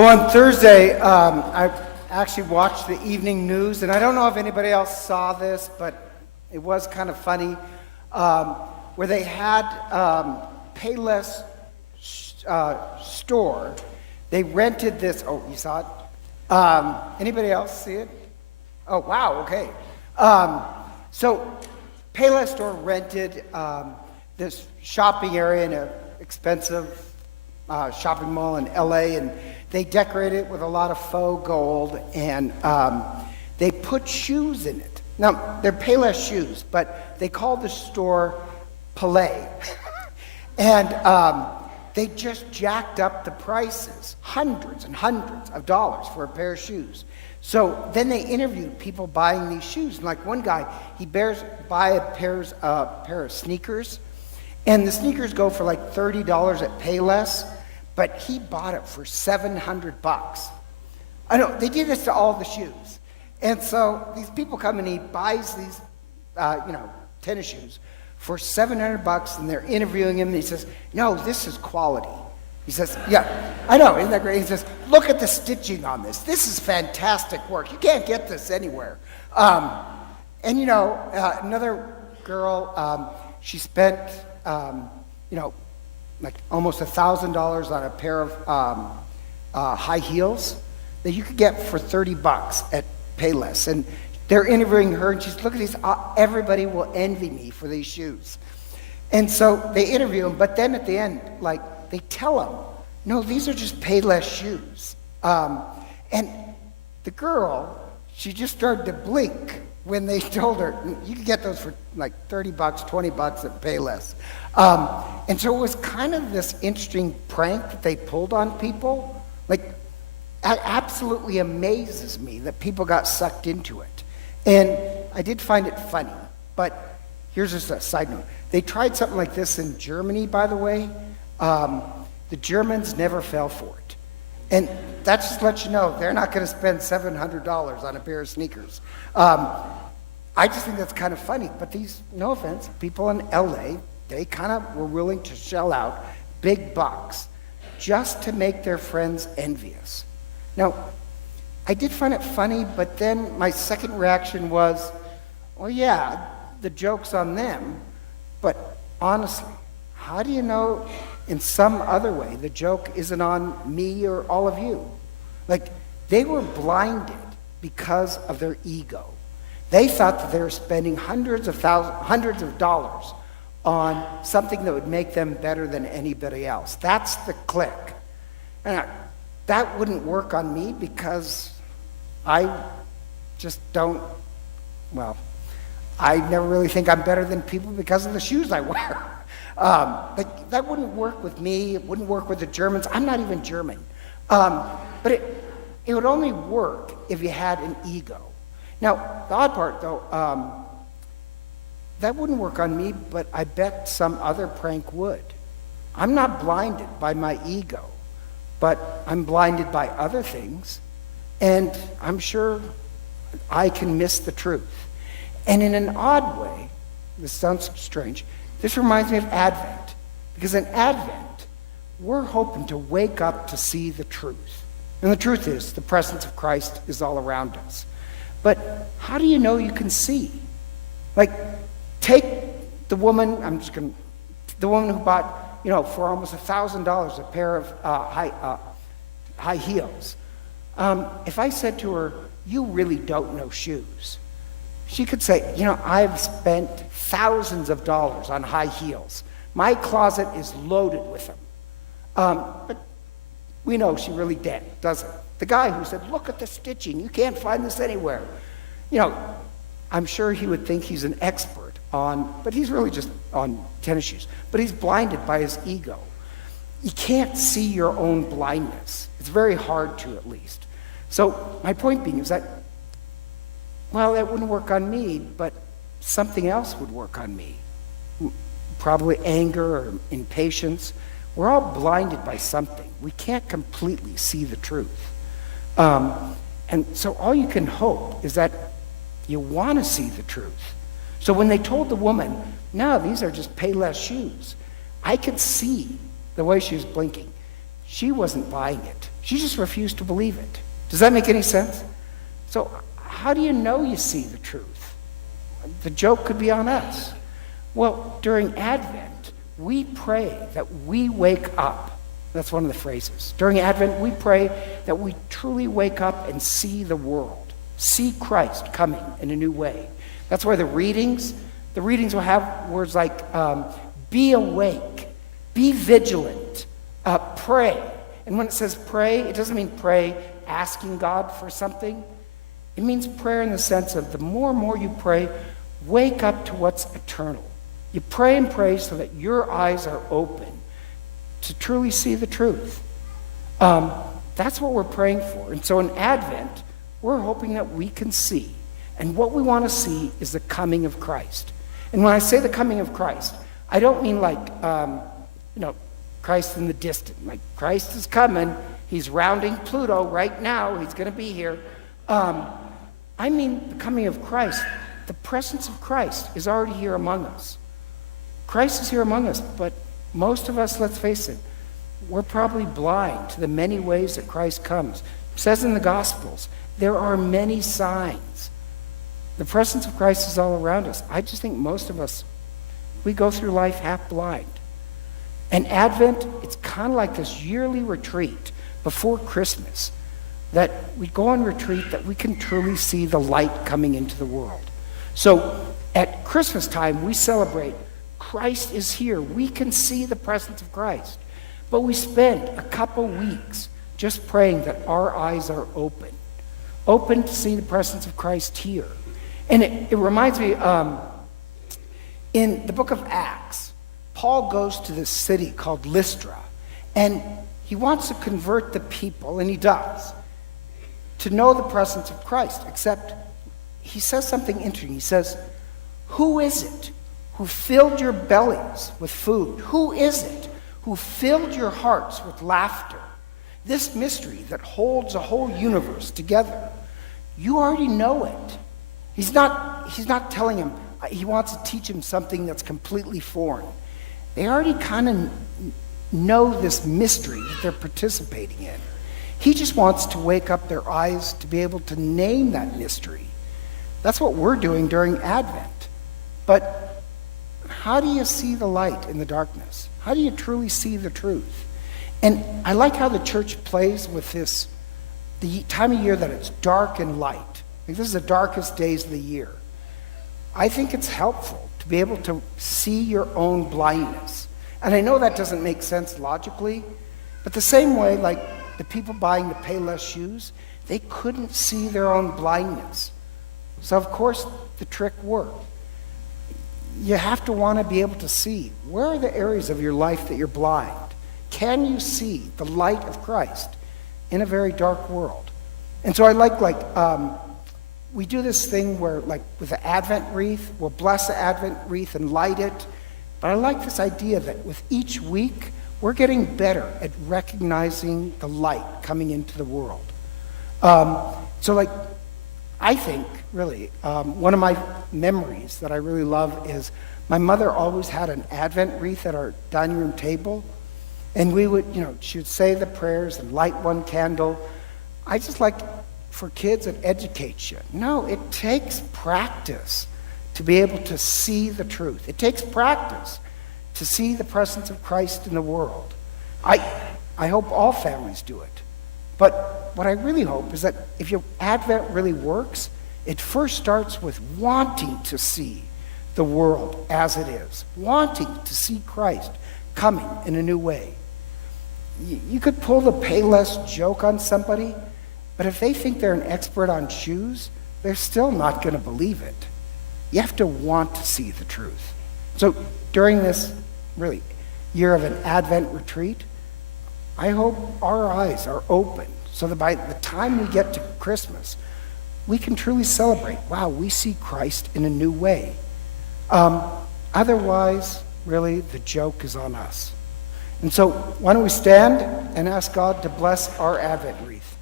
So on Thursday, I actually watched the evening news, and I don't know if anybody else saw this, but it was kind of funny, where they had Payless store. They rented this. Oh, you saw it? Anybody else see it? Oh, wow. Okay. So Payless store rented this shopping area in an expensive shopping mall in LA, and they decorated it with a lot of faux gold, and they put shoes in it. Now, they're Payless shoes, but they called the store Palais. And they just jacked up the prices, hundreds and hundreds of dollars for a pair of shoes. So then they interviewed people buying these shoes. And like one guy, he buy a pair of sneakers, and the sneakers go for like $30 at Payless, but he bought it for $700. I know, they did this to all the shoes. And so these people come and he buys these, tennis shoes for $700, and they're interviewing him, and he says, no, this is quality. He says, yeah, I know, isn't that great? He says, look at the stitching on this. This is fantastic work. You can't get this anywhere. Another girl, she spent, like almost $1,000 on a pair of high heels that you could get for $30 at Payless. And they're interviewing her, and she's, look at these, everybody will envy me for these shoes. And so they interview him, but then at the end, like, they tell him, no, these are just Payless shoes. And the girl, she just started to blink when they told her, you could get those for like $30, $20 at Payless. And so it was kind of this interesting prank that they pulled on people. Like, it absolutely amazes me that people got sucked into it. And I did find it funny, but here's just a side note. They tried something like this in Germany, by the way. The Germans never fell for it. And that just lets you know they're not going to spend $700 on a pair of sneakers. I just think that's kind of funny. But these, no offense, people in LA, they kind of were willing to shell out big bucks just to make their friends envious. Now, I did find it funny, but then my second reaction was, well, yeah, the joke's on them, but honestly, how do you know in some other way the joke isn't on me or all of you? Like, they were blinded because of their ego. They thought that they were spending hundreds of dollars on something that would make them better than anybody else. That's the click. And that wouldn't work on me because I just don't, I never really think I'm better than people because of the shoes I wear. That wouldn't work with me. It wouldn't work with the Germans. I'm not even German. But it would only work if you had an ego. Now, the odd part, though, that wouldn't work on me, but I bet some other prank would. I'm not blinded by my ego, but I'm blinded by other things, and I'm sure I can miss the truth. And in an odd way, this sounds strange, this reminds me of Advent, because in Advent, we're hoping to wake up to see the truth. And the truth is, the presence of Christ is all around us. But how do you know you can see? Like, take the woman, the woman who bought, for almost $1,000 a pair of high heels. If I said to her, you really don't know shoes, she could say, I've spent thousands of dollars on high heels. My closet is loaded with them. But we know she really doesn't. The guy who said, look at the stitching, you can't find this anywhere. I'm sure he would think he's an expert but he's really just on tennis shoes. But he's blinded by his ego. You can't see your own blindness. It's very hard to, at least. So my point being is that, that wouldn't work on me, but something else would work on me. Probably anger or impatience. We're all blinded by something. We can't completely see the truth. And so all you can hope is that you want to see the truth. So when they told the woman, no, these are just Payless shoes, I could see the way she was blinking. she wasn't buying it. She just refused to believe it. Does that make any sense? So how do you know you see the truth? The joke could be on us. Well, during Advent, we pray that we wake up. That's one of the phrases. During Advent, we pray that we truly wake up and see the world, see Christ coming in a new way. That's why the readings will have words like be awake, be vigilant, pray. And when it says pray, it doesn't mean pray asking God for something. It means prayer in the sense of the more and more you pray, wake up to what's eternal. You pray and pray so that your eyes are open to truly see the truth. That's what we're praying for. And so in Advent, we're hoping that we can see. And what we want to see is the coming of Christ. And when I say the coming of Christ, I don't mean like, Christ in the distant. Like Christ is coming. He's rounding Pluto right now. He's going to be here. I mean the coming of Christ. The presence of Christ is already here among us. Christ is here among us, but most of us, let's face it, we're probably blind to the many ways that Christ comes. It says in the Gospels, there are many signs. The presence of Christ is all around us. I just think most of us, we go through life half blind. And Advent, it's kind of like this yearly retreat before Christmas, that we go on retreat that we can truly see the light coming into the world. So at Christmas time, we celebrate Christ is here. We can see the presence of Christ. But we spend a couple weeks just praying that our eyes are open to see the presence of Christ here. And it reminds me, in the book of Acts, Paul goes to this city called Lystra, and he wants to convert the people, and he does, to know the presence of Christ, except he says something interesting. He says, who is it who filled your bellies with food? Who is it who filled your hearts with laughter? This mystery that holds a whole universe together. You already know it. He's not telling him, he wants to teach him something that's completely foreign. They already kind of know this mystery that they're participating in. He just wants to wake up their eyes to be able to name that mystery. That's what we're doing during Advent. But how do you see the light in the darkness? How do you truly see the truth? And I like how the church plays with this, the time of year that it's dark and light. Like this is the darkest days of the year. I think it's helpful to be able to see your own blindness. And I know that doesn't make sense logically, but the same way, like the people buying the Payless shoes, they couldn't see their own blindness. So of course, the trick worked. You have to want to be able to see. Where are the areas of your life that you're blind? Can you see the light of Christ in a very dark world? And so I like we do this thing where, like, with the Advent wreath, we'll bless the Advent wreath and light it. But I like this idea that with each week, we're getting better at recognizing the light coming into the world. I think, really, one of my memories that I really love is my mother always had an Advent wreath at our dining room table. And we would, she would say the prayers and light one candle. I just like, for kids, it educates you. No, it takes practice to be able to see the truth. It takes practice to see the presence of Christ in the world. I hope all families do it. But what I really hope is that if your Advent really works, it first starts with wanting to see the world as it is, wanting to see Christ coming in a new way. You could pull the Payless joke on somebody, but if they think they're an expert on shoes, they're still not going to believe it. You have to want to see the truth. So during this, really, year of an Advent retreat, I hope our eyes are open so that by the time we get to Christmas, we can truly celebrate, wow, we see Christ in a new way. Otherwise, really, the joke is on us. And so why don't we stand and ask God to bless our Advent wreath.